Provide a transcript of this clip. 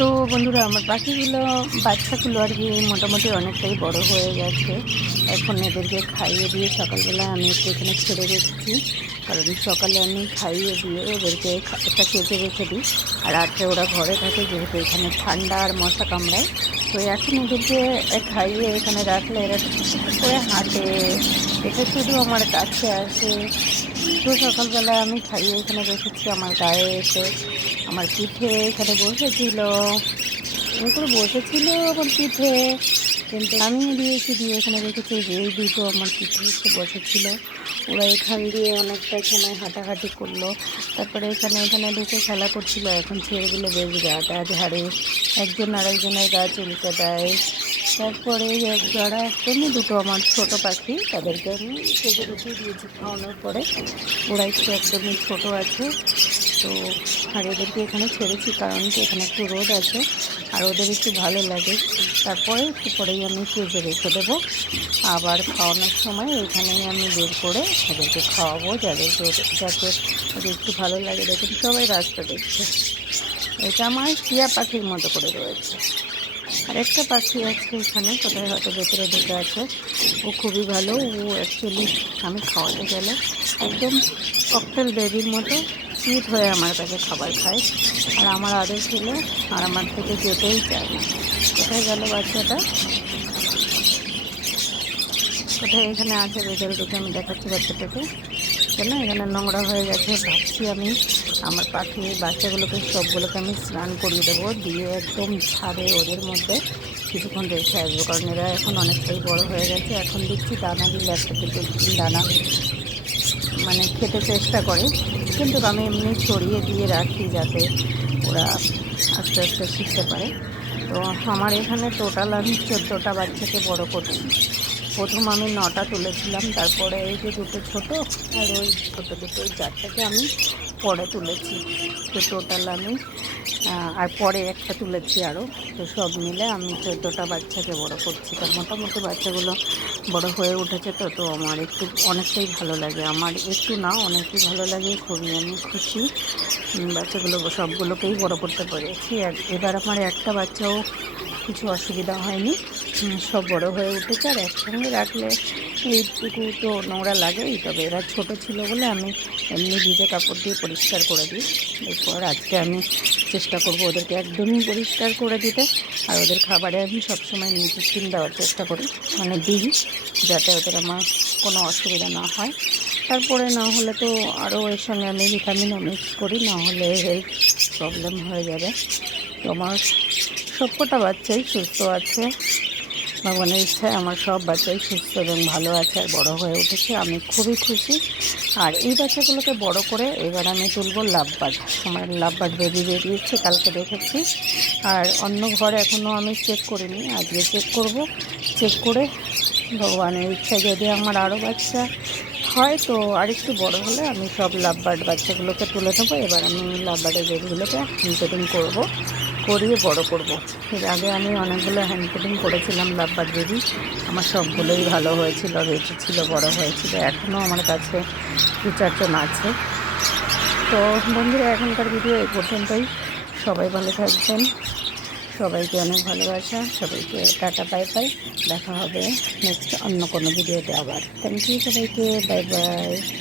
তো বন্ধুরা, আমার পাখিগুলো, বাচ্চাগুলো আর কি মোটামুটি অনেকটাই বড় হয়ে গেছে। এখন এদেরকে খাইয়ে দিয়ে সকালবেলা আমি একটু এখানে ছেড়ে রেখেছি কারণ সকালে আমি খাইয়ে দিয়ে ওদেরকে একটা কেটে রেখে দিই। আর রাত্রে ওরা ঘরে থাকে, যেহেতু এখানে ঠান্ডা আর মশা কামড়ায়। তো এখন এদেরকে খাইয়ে এখানে রাখলে এরা করে হাঁটে। এটা শুধু আমার কাছে আসে। তো সকালবেলা আমি খাইয়ে এখানে বসেছি, আমার গায়ে এসে আমার পিঠে এখানে বসেছিল। এগুলো বসেছিল আমার পিঠে। আমি দিয়েছি দিয়ে এখানে রেখেছি, এই দুটো আমার পিঠে এসে বসেছিল। ওরা এখান দিয়ে অনেকটা সময় হাঁটাহাঁটি করল। তারপরে এখানে এখানে ঢুকে খেলা করছিল, এখন ছেড়ে দিলে বেশ গাটা ঝাড়ে। একজন আরেকজনের গা চুলকে দেয়। তারপরে এক জোড়া একদমই দুটো আমার ছোট পাখি, তাদেরকে আমি রেখে দিয়েছি খাওয়ানোর পরে। ওরা একটু একদমই ছোট আছে। তো আর ওদেরকে এখানে ছেড়েছি কারণ কি এখানে একটু রোদ আছে আর ওদের একটু ভালো লাগে। তারপরে একটু পরেই আমি ফ্রিজে রেখে দেবো। আবার খাওয়ানোর সময় এখানেই আমি বের করে ওদেরকে খাওয়াবো যাদের যাতে ওদের একটু ভালো লাগে। দেখুন সবাই রাস্তা দেখছে। এটা আমার টিয়া পাখির মতো করে রয়েছে। আর একটা পাখি আছে এখানে কোথায় হয়তো ভেতরে ঢুকে আছে। ও খুবই ভালো। ও অ্যাকচুয়ালি আমি খাওয়াতে গেলে একদম ককটেল বেবির মতো চিট হয়ে আমার কাছে খাবার খায়। আর আমার আদর ছিল আর আমার থেকে যেতেই চায় না। কোথায় গেল বাচ্চাটা? কোথায় এখানে আছে ভেতরে ঢুকে আমি দেখাচ্ছি বাচ্চাটাকে। কেন এখানে নোংরা হয়ে গেছে, ভাবছি আমি আমার পাখি, বাচ্চাগুলোকে সবগুলোকে আমি স্নান করিয়ে দেবো, দিয়ে একদম ছাদে ওদের মধ্যে কিছুক্ষণ রেখে আসব, কারণ এরা এখন অনেকটাই বড় হয়ে গেছে। এখন দেখছি দানা দিলে একটা থেকে দানা মানে খেতে চেষ্টা করে, কিন্তু আমি এমনি ছড়িয়ে দিয়ে রাখি যাতে ওরা আস্তে আস্তে শিখতে পারে। তো আমার এখানে টোটাল আমি চোদ্দোটা বাচ্চাকে বড় করছি। প্রথম আমি নটা তুলেছিলাম, তারপরে এই যে দুটো ছোট আর ওই ছোটো দুটো, ওই চারটাকে আমি পরে তুলেছি। তো টোটাল আমি আর পরে একটা তুলেছি আরও তো সব মিলে আমি চোদ্দোটা বাচ্চাকে বড় করছি। তো মোটামুটি বাচ্চাগুলো বড় হয়ে উঠেছে তো তো আমার একটু অনেকটাই ভালো লাগে। আমার একটু না, অনেকই ভালো লাগে, খুবই আমি খুশি। বাচ্চাগুলো সবগুলোকেই বড় করতে পেরেছি। আর এবার আমার একটা বাচ্চাও কিছু অসুবিধা হয়নি। সব বড় হয়ে উঠেছে আর একসঙ্গে রাখলে এইটুকু তো নোংরা লাগেই। তবে এরা ছোট ছিল বলে আমি এমনি ভিজে কাপড় দিয়ে পরিষ্কার করে দিই। এরপর আজকে আমি চেষ্টা করব ওদেরকে একদমই পরিষ্কার করে দিতে। আর ওদের খাবারে আমি সবসময় নিউট্রিশন দেওয়ার চেষ্টা করি মানে দিই, যাতে ওদের আমার কোনো অসুবিধা না হয়। তারপরে না হলে তো আরও এর সঙ্গে আমি ভিটামিনও মিক্স করি, না হলে হেলথ প্রবলেম হয়ে যাবে। তো আমার সবকটা বাচ্চাই সুস্থ আছে। ভগবানের ইচ্ছায় আমার সব বাচ্চাই সুস্থ এবং ভালো আছে আর বড়ো হয়ে উঠেছে। আমি খুবই খুশি। আর এই বাচ্চাগুলোকে বড় করে এবার আমি তুলব লাভবার্ড। আমার লাভবার্ড বেবি বেরিয়েছে কালকে দেখেছি। আর অন্য ঘর এখনও আমি চেক করিনি, আজকে চেক করব। চেক করে ভগবানের ইচ্ছা যদি আমার আরও বাচ্চা হয়, তো আরেকটু বড় হলে আমি সব লাভবার্ড বাচ্চাগুলোকে তুলে নেব। এবার আমি লাভবার্ডের বেবিগুলোকে হ্যান্ড করব, করিয়ে বড় করব। এর আগে আমি অনেকগুলো হ্যান্ড ফিটিং করেছিলাম লাভবার্ড বেবি। আমার সবগুলোই ভালো হয়েছিল বেঁচে ছিল, বড় হয়েছিল। এখনও আমার কাছে দু চারজন আছে। তো বন্ধুরা, এখনকার ভিডিও এই পর্যন্তই। সবাই ভালো থাকবেন। সবাইকে অনেক ভালোবাসা, সবাইকে টাটা, বাই বাই। দেখা হবে নেক্সট অন্য কোনো ভিডিওতে আবার। থ্যাংক ইউ সবাইকে, বাই বাই।